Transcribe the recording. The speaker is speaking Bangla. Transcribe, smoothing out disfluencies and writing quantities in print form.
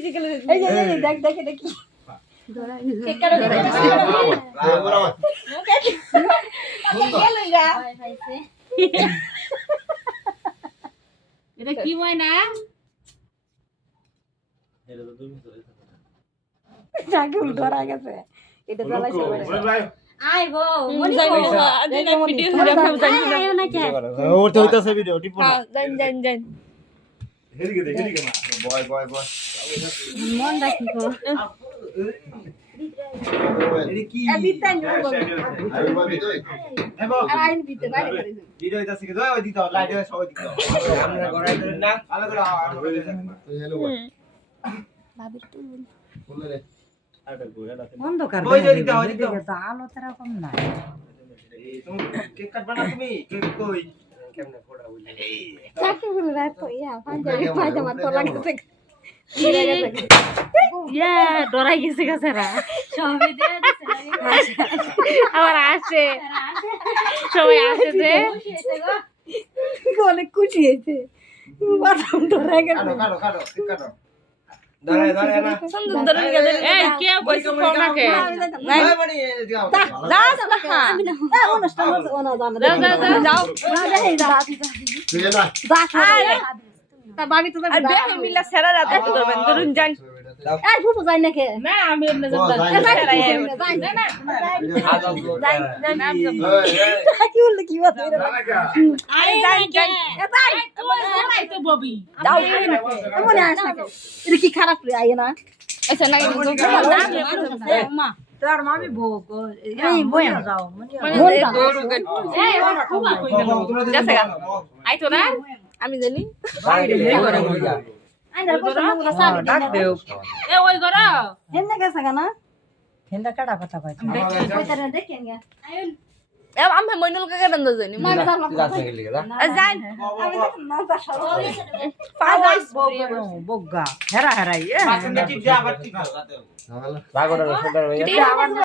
ফিজিক্যাল এই যে দেখ দেখ এটা কি কেক কাটো এটা কি ময়না জাগুল ধরা গেছে এটা জ্বালাইছে আইবো মনি ভিডিও করে আমি জানি না ওর তো হইতাছে ভিডিও টিপ না জান হেরিকে দে হেরিকে না বয় বয় বয় মন রাখিকো এডি কি এ বিতাই নি আরে বয় বিতই হেবো আর আইন বিতে বাইরে করে ভিডিও হইতাছে কি দয় ওই দিত লাইট সবাই দিত আমরা গড়াই ধরে না আলো করে হ্যালো বয় ভাবির তুল বলে রে আরে গোয়া না অন্ধকার ওই যে দিতে ওই দিতে তো আলো তারা কম নাই তুমি কেক কাটবা না তুমি কেক কই কেমনে ফোড়া হইলে জাগুল রাত তো ইয়া পায়জামা তো লাগছে ইয়া ডরাই গেছে গাছেরা সবে দিয়ে দিছে আবার আসে সবাই আসে যে অনেক খুশি হয়েছে বাদাম ধরা গেছে কাটো কাটো কাটো কেক কাটো দাঁড়ায় দাঁড়ায় না সুন্দর গেছে এই কে কইছো কোনাকে নাই মানে দিও যাস না আমি না অনুষ্ঠান ওনা জানা যাও তুই না তা ভাবি তো আর দেখে মিলা সেরা রাতে ধরবেন ধরুন যান এই ফুফু যাই না কে না আমি এমনি যাব কি বললে কি কথা আই যাই যাই এই তো ববি যাও মনে আসে না এটা কি খারাপ রে আইয়ে না আচ্ছা না মা তোর মামি ভোগ এই বয়া যাও মানে দৌড়ু গেল এই ওরা খুব কই গেল যাচ্ছে গা আই তো না আমি জানি আইনা কথা বলা সাব ডাক দেও এ ওই গরা হেমনে গেছে না হেন্দা কাটা কথা কইছ কইতারে দেখেন গে আমি মইনুল কাকে নন্দ জানি মানে দাম যাই আমি না তা সব পাওয়াইস বগা হেরা হেরাই ঠিক যা আবার ঠিক আবার